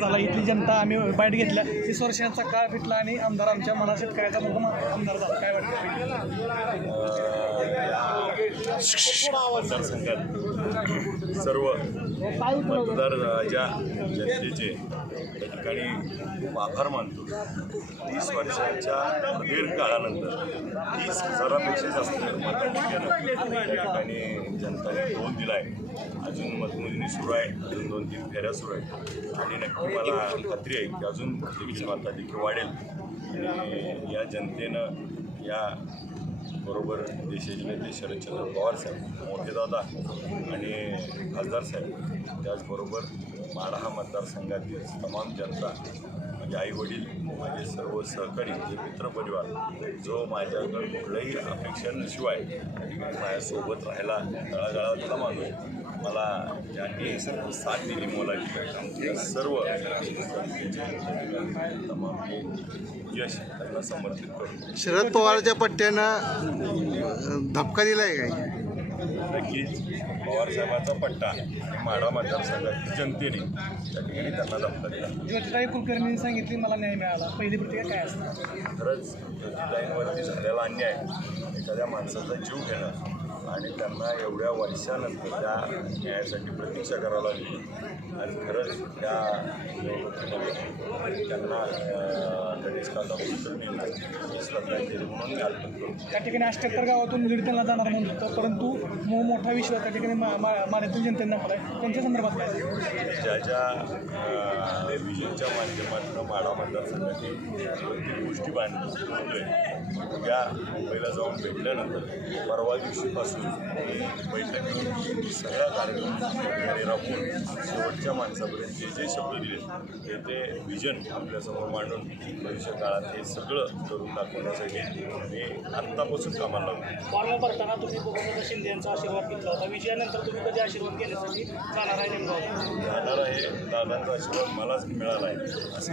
झाला. इथली जनता आम्ही बाईट घेतल्या. तीस वर्षांचा काळ फिटला आणि आमदार आमच्या मना शेतकऱ्याचा मुख्य आमदार झाला. मतदारसंघात सर्व मतदार ज्या जनतेचे त्या ठिकाणी खूप आभार मानतो. तीस वर्षाच्या दीर्घ काळानंतर तीस हजारापेक्षा जास्त मतांनी त्या ठिकाणी जनताने कौल दिला आहे अजून मतमोजणी सुरू आहे. अजून दोन तीन फेऱ्या सुरू आहेत. आणि नक्की मला खात्री आहे की अजून विषय माता देखील वाढेल. आणि या जनतेनं या बरोबर देशाचे नेते शरदचंद्र पवार साहेब मोठे दादा आणि खासदार साहेब त्याचबरोबर माढा हा मतदारसंघातील तमाम जनता म्हणजे माझे आई वडील माझे सर्व सहकारी जे मित्रपरिवार जो माझ्याकडं कुठल्याही अपेक्षांशिवाय माझ्यासोबत राहायला तळागाळातला माणूस मला ज्यांनी सर्व साथ दिली मोलाची सर्व तमाम यश त्यांना समर्पित करतो शरद पवारच्या पट्ट्यानं धपका दिलाय काय? नक्कीच. पवारसाहेबांचा पट्टा माढा मतदारसंघातील जनतेने त्या ठिकाणी त्यांना धक्का दिला. ज्योतिताई कुलकर्णींनी सांगितली मला न्याय मिळाला. पहिली प्रतिक्रिया काय असणार खरंच ज्योतिताईंवरती झालेला अन्याय एखाद्या माणसाचा जीव घेणं आणि त्यांना एवढ्या वर्षानंतर त्या न्यायासाठी प्रतीक्षा करावी लागली आणि खरंच त्या निवडणुकीमध्ये त्यांना अं, गणेश काका कुलकर्णी श्रद्धांजली म्हणून मी अर्पण करतो त्या ठिकाणी अष्ट्याहत्तर गावातून लीड त्यांना जाणार म्हणत होतं परंतु मो मोठा विश्वास त्या ठिकाणी मान्यतून जनतेने दाखवला आहे त्यांच्या संदर्भात काय? ज्या ज्या अ, विजनच्या माध्यमातून माढा मतदारसंघाची प्रत्येक गोष्टी बांधतोय त्या मुंबईला जाऊन भेटल्यानंतर परवा दिवशीपासून बैठक सगळ्या कार्यक्रम ठिकाणी राबवून शेवटच्या माणसापर्यंत जे जे शब्द दिले ते ते विजन आपल्यासमोर मांडून भविष्य काळात हे सगळं करून दाखवण्यासाठी मी आत्तापासून कामाला लागलो. फॉर्म भरताना तुम्ही गोपीनाथ शिंदे यांचा आशीर्वाद घेतला होता. विजयानंतर तुम्ही कधी आशीर्वाद घेण्यासाठी जाणार आहे नेमकं? जाणार आहे. दादांचा आशीर्वाद मलाच मिळाला आहे. असं.